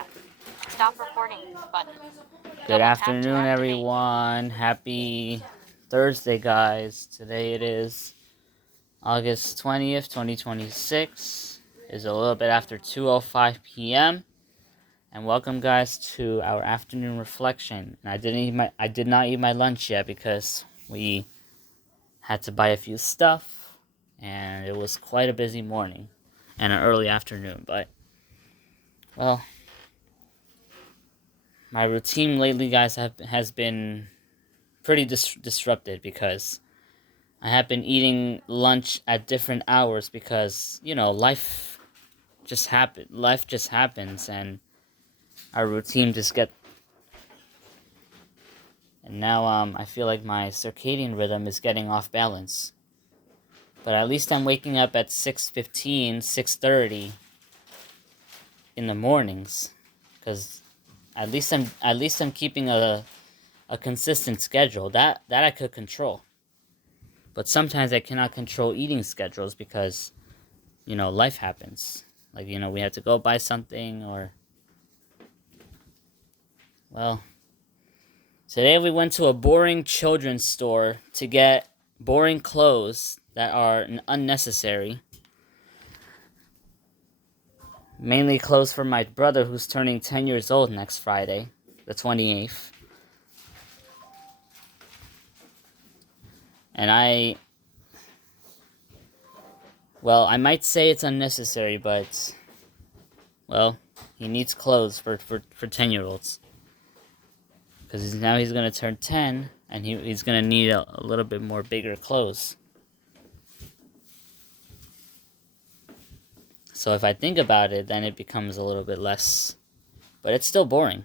camera. Stop recording button. Good afternoon, everyone. Happy Thursday, guys. Today it is August 20th, 2026. It's a little bit after 2:05 p.m. And welcome, guys, to our afternoon reflection. And I did not eat my lunch yet because we had to buy a few stuff, and it was quite a busy morning and an early afternoon. But well, my routine lately, guys, has been pretty disrupted because I have been eating lunch at different hours because, life just happens, and our routine just get. And now I feel like my circadian rhythm is getting off balance. But at least I'm waking up at 6:15, 6:30 in the mornings, cuz at least I'm keeping a consistent schedule that I could control. But sometimes I cannot control eating schedules because, life happens. Like, we have to go buy something or, well, today we went to a boring children's store to get boring clothes that are unnecessary. Mainly clothes for my brother who's turning 10 years old next Friday, the 28th. And I might say it's unnecessary, but, well, he needs clothes for 10-year-olds. Because now he's going to turn 10, and he's going to need a little bit more bigger clothes. So if I think about it, then it becomes a little bit less. But it's still boring.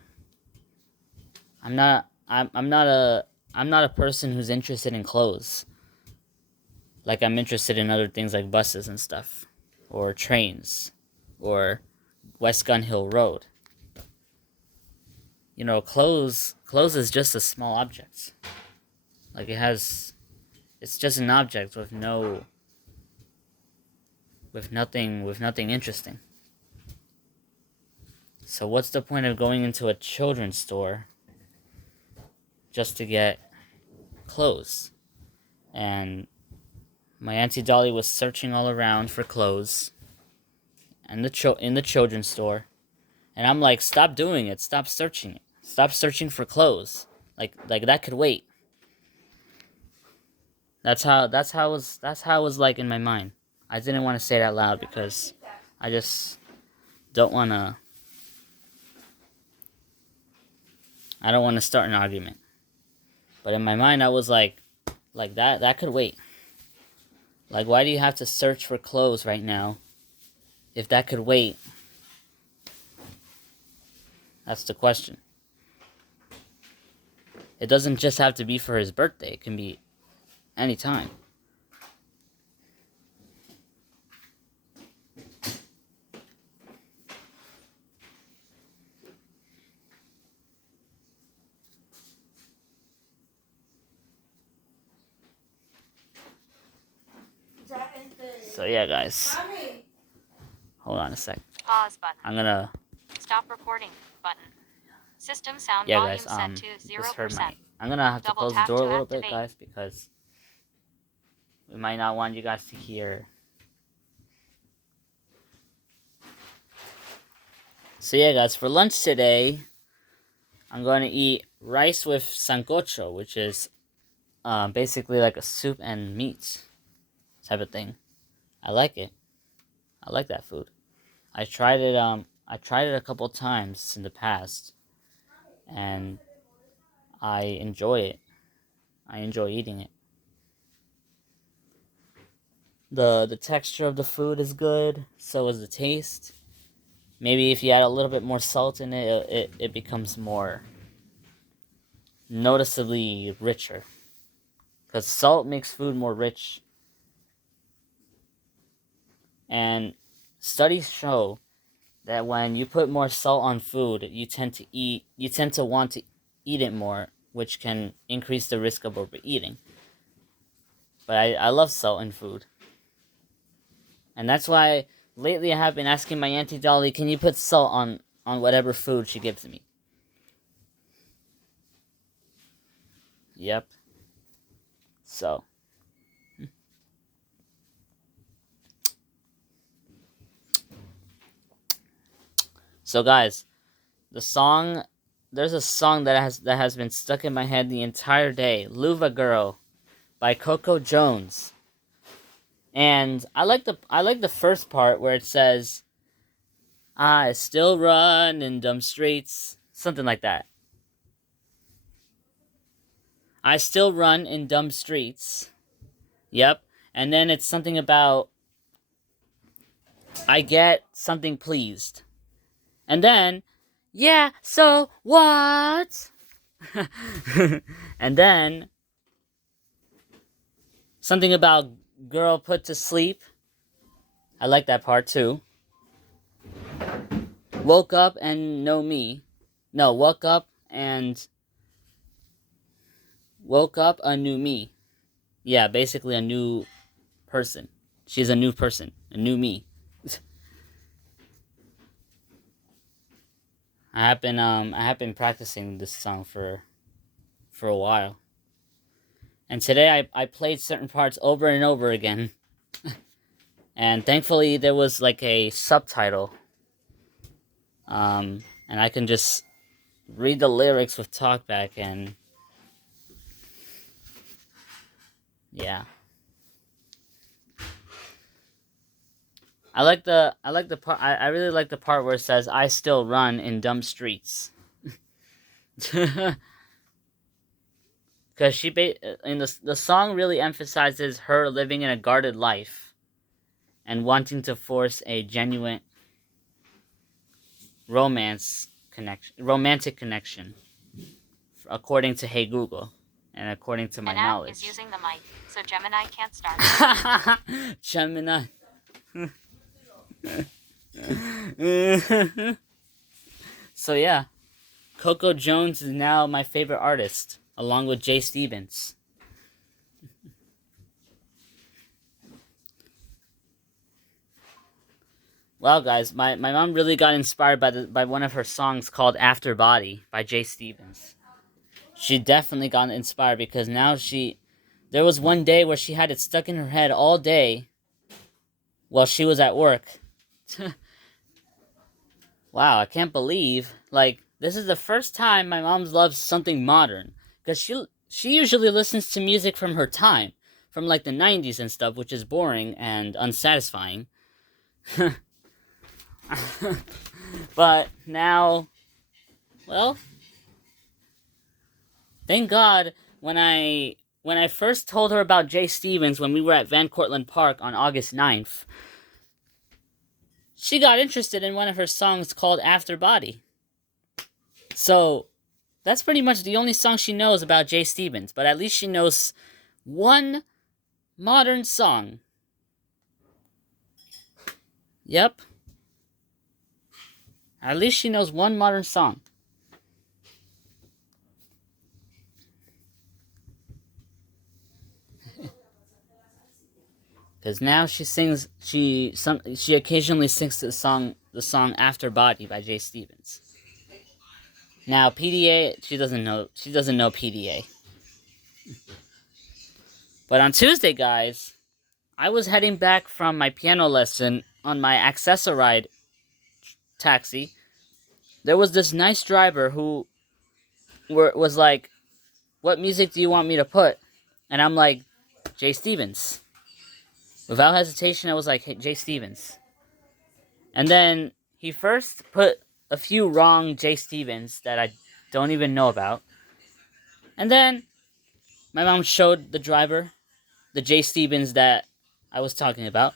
I'm not a person who's interested in clothes. Like I'm interested in other things like buses and stuff. Or trains. Or West Gun Hill Road. Clothes is just a small object. Like it's just an object with nothing interesting. So what's the point of going into a children's store just to get clothes? And my Auntie Dolly was searching all around for clothes in the children's store. And I'm like, stop doing it. Stop searching it. Stop searching for clothes. Like that could wait. That's how it was like in my mind. I didn't want to say it out loud because I just don't want to. I don't want to start an argument. But in my mind, I was like that could wait. Like, why do you have to search for clothes right now if that could wait? That's the question. It doesn't just have to be for his birthday. It can be anytime. So yeah, guys. Hold on a sec. Pause button. I'm gonna. Stop recording button. System sound Yeah, volume guys. set to 0%. I'm gonna have to Double close the tap door a to little bit, activate. guys, because we might not want you guys to hear. So yeah, guys. For lunch today, I'm going to eat rice with sancocho, which is basically like a soup and meat type of thing. I like it. I like that food. I tried it. I tried it a couple times in the past, and I enjoy it. I enjoy eating it. The texture of the food is good. So is the taste. Maybe if you add a little bit more salt in it, it becomes more noticeably richer. Because salt makes food more rich. And studies show that when you put more salt on food, you tend to want to eat it more, which can increase the risk of overeating. But I love salt in food. And that's why lately I have been asking my Auntie Dolly, can you put salt on whatever food she gives me. Yep. So. So guys, there's a song that has been stuck in my head the entire day. Luva Girl by Coco Jones. And I like the first part where it says, I still run in dumb streets. Something like that. I still run in dumb streets. Yep. And then it's something about I get something pleased. And then, yeah, so what? And then something about girl put to sleep. I like that part too. Woke up and know me. No, woke up a new me. Yeah, basically a new person. She's a new person, a new me. I have been practicing this song for a while. And today I played certain parts over and over again. And thankfully there was like a subtitle. And I can just read the lyrics with talkback and yeah. I really like the part where it says I still run in dumb streets. Because in the song really emphasizes her living in a guarded life and wanting to force a genuine romantic connection, according to Hey Google and according to my An app knowledge. is using the mic, so Gemini can't start. Gemini. So yeah, Coco Jones is now my favorite artist, along with Jay Stevens. Well, guys, my mom really got inspired by one of her songs called After Body by Jay Stevens. She definitely got inspired because now there was one day where she had it stuck in her head all day while she was at work. Wow, I can't believe, like, this is the first time my mom's loves something modern. Because she usually listens to music from her time, from like the 90s and stuff, which is boring and unsatisfying. But now, well, thank God when I first told her about Jay Stevens when we were at Van Cortlandt Park on August 9th, she got interested in one of her songs called After Body. So, that's pretty much the only song she knows about Jay Stevens, but at least she knows one modern song. Yep. At least she knows one modern song. Because now she occasionally sings the song After Body by Jay Stevens. Now PDA, she doesn't know PDA. But on Tuesday, guys, I was heading back from my piano lesson on my Accessoride taxi. There was this nice driver who was like, "What music do you want me to put?" And I'm like, "Jay Stevens." Without hesitation, I was like, "Hey, Jay Stevens." And then he first put a few wrong Jay Stevens that I don't even know about. And then my mom showed the driver the Jay Stevens that I was talking about.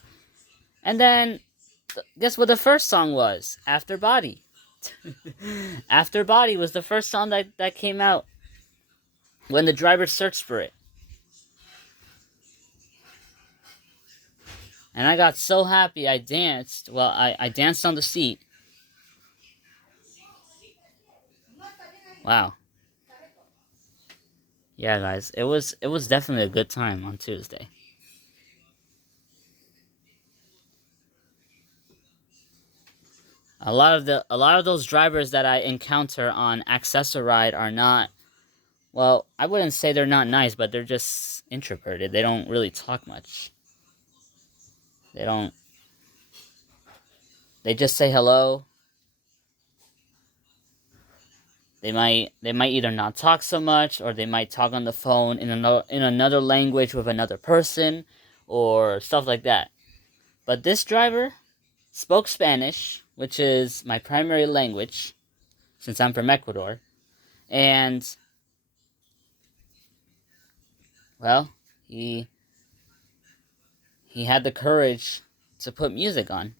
And then, guess what the first song was? After Body. After Body was the first song that came out when the driver searched for it. And I got so happy I danced. Well, I danced on the seat. Wow. Yeah, guys, it was definitely a good time on Tuesday. A lot of those drivers that I encounter on Access-a-Ride are not, well, I wouldn't say they're not nice, but they're just introverted. They don't really talk much. They don't. They just say hello. They might either not talk so much, or they might talk on the phone in another language with another person, or stuff like that. But this driver spoke Spanish, which is my primary language, since I'm from Ecuador, and well, he had the courage to put music on.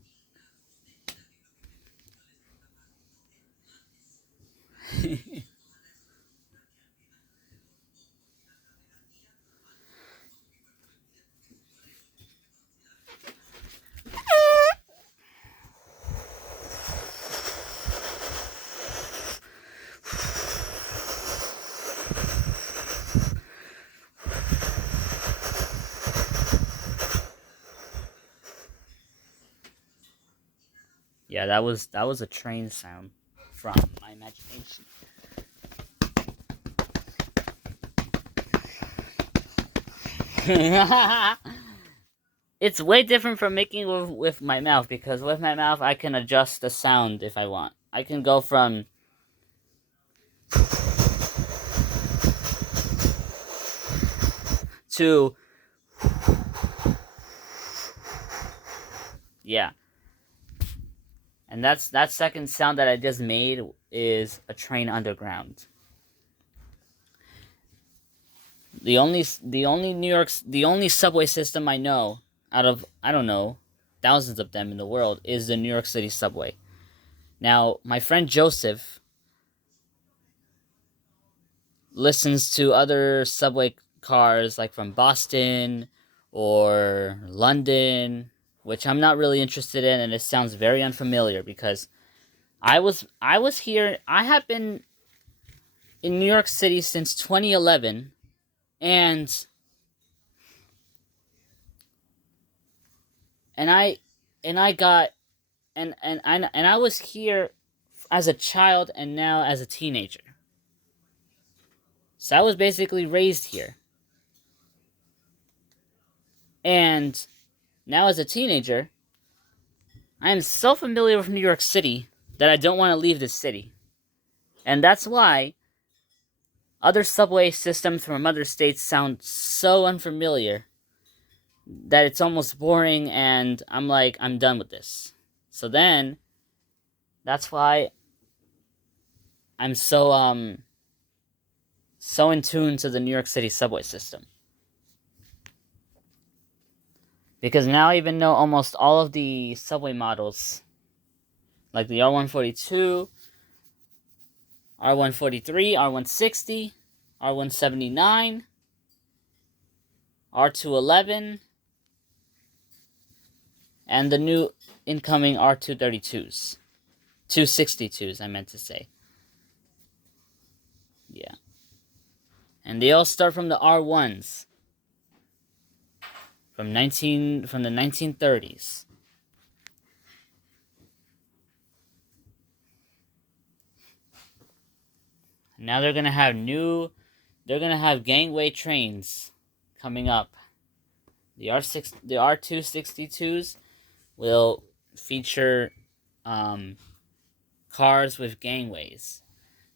Yeah, that was a train sound from my imagination. It's way different from making with my mouth, because with my mouth I can adjust the sound if I want. I can go from to, yeah. And that second sound that I just made is a train underground. The only the only subway system I know out of, I don't know, thousands of them in the world is the New York City subway. Now, my friend Joseph listens to other subway cars, like from Boston or London, which I'm not really interested in, and it sounds very unfamiliar because I was here. I have been in New York City since 2011, and and I and I got and I was here as a child and now as a teenager. So I was basically raised here. And now as a teenager, I am so familiar with New York City that I don't want to leave this city. And that's why other subway systems from other states sound so unfamiliar that it's almost boring, and I'm like, I'm done with this. So then that's why I'm so in tune to the New York City subway system. Because now I even know almost all of the subway models, like the R142, R143, R160, R179, R211, and the new incoming R232s. 262s, I meant to say. Yeah. And they all start from the R1s. From the 1930s. Now they're gonna have gangway trains coming up. The R262s will feature cars with gangways.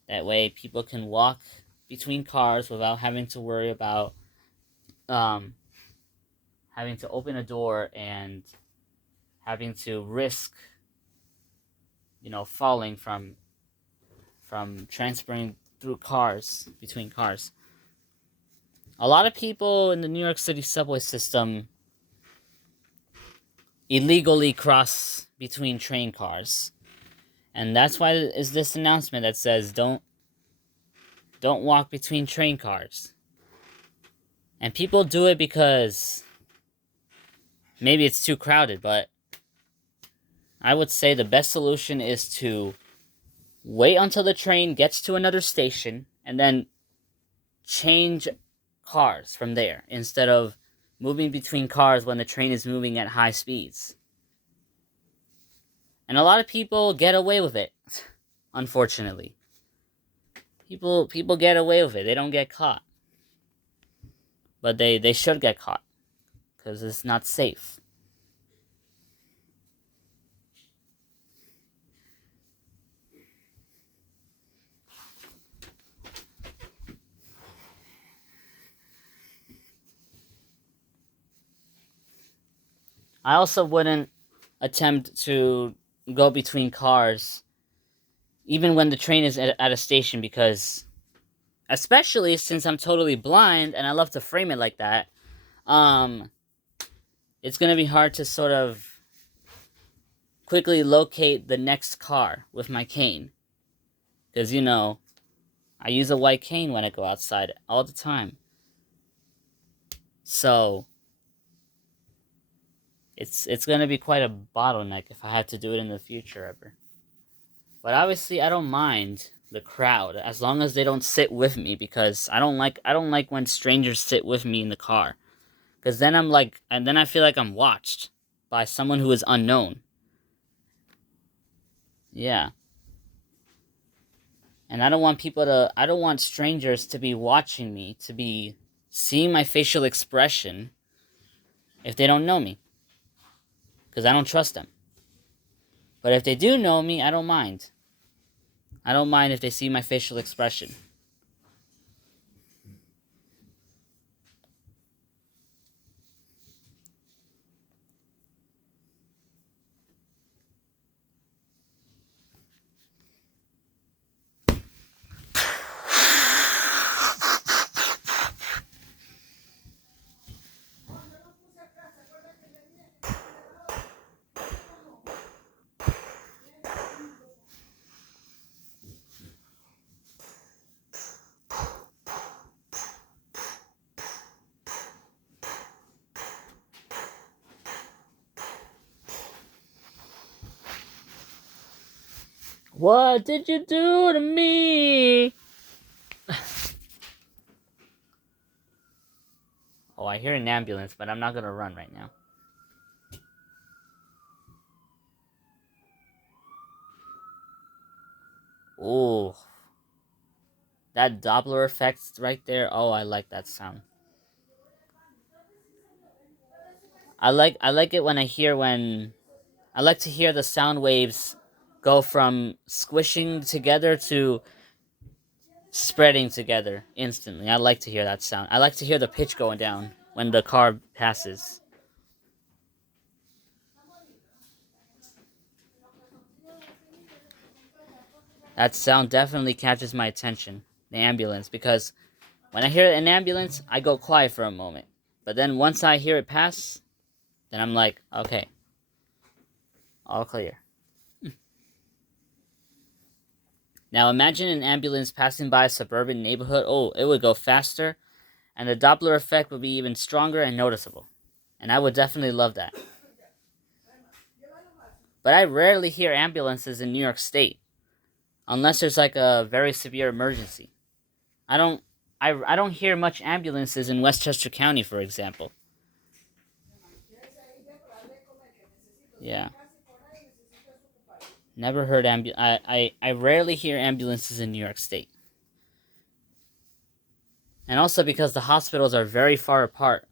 That way people can walk between cars without having to worry about having to open a door and having to risk, falling from transferring through cars, between cars. A lot of people in the New York City subway system illegally cross between train cars. And that's why is this announcement that says don't walk between train cars. And people do it because maybe it's too crowded, but I would say the best solution is to wait until the train gets to another station and then change cars from there instead of moving between cars when the train is moving at high speeds. And a lot of people get away with it, unfortunately. People get away with it. They don't get caught. But they should get caught because it's not safe. I also wouldn't attempt to go between cars even when the train is at a station, because especially since I'm totally blind and I love to frame it like that, it's going to be hard to sort of quickly locate the next car with my cane. Because, I use a white cane when I go outside all the time. So, it's going to be quite a bottleneck if I have to do it in the future ever. But obviously, I don't mind the crowd as long as they don't sit with me, because I don't like when strangers sit with me in the car. Because then I feel like I'm watched by someone who is unknown. Yeah. And I don't want strangers to be watching me, to be seeing my facial expression if they don't know me. Because I don't trust them. But if they do know me, I don't mind. I don't mind if they see my facial expression. What did you do to me? Oh, I hear an ambulance, but I'm not gonna run right now. Ooh. That Doppler effect right there. Oh, I like that sound. I like it when I like to hear the sound waves go from squishing together to spreading together instantly. I like to hear that sound. I like to hear the pitch going down when the car passes. That sound definitely catches my attention. The ambulance, because when I hear an ambulance, I go quiet for a moment. But then once I hear it pass, then I'm like, okay, all clear. Now imagine an ambulance passing by a suburban neighborhood. Oh, it would go faster, and the Doppler effect would be even stronger and noticeable. And I would definitely love that. But I rarely hear ambulances in New York State, unless there's like a very severe emergency. I don't I don't hear much ambulances in Westchester County, for example. Yeah. Never heard I rarely hear ambulances in New York State. And also because the hospitals are very far apart.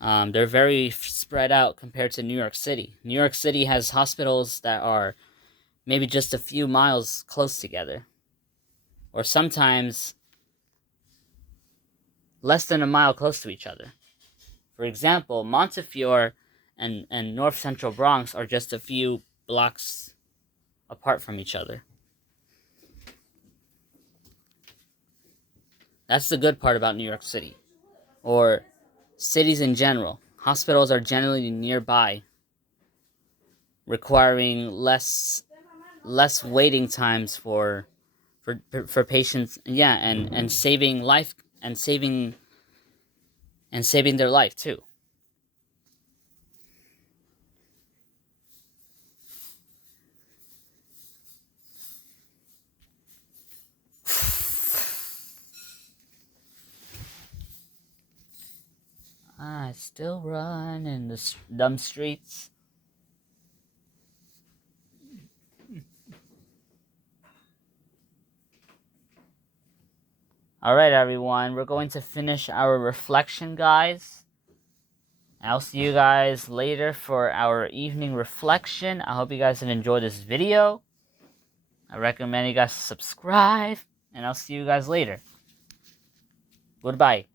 They're very spread out compared to New York City. New York City has hospitals that are maybe just a few miles close together, or sometimes less than a mile close to each other. For example, Montefiore and North Central Bronx are just a few blocks apart from each other. That's the good part about New York City, or cities in general. Hospitals are generally nearby, requiring less waiting times for patients. Yeah, and saving life and saving their life too. I still run in the dumb streets. Alright, everyone. We're going to finish our reflection, guys. I'll see you guys later for our evening reflection. I hope you guys have enjoyed this video. I recommend you guys subscribe. And I'll see you guys later. Goodbye.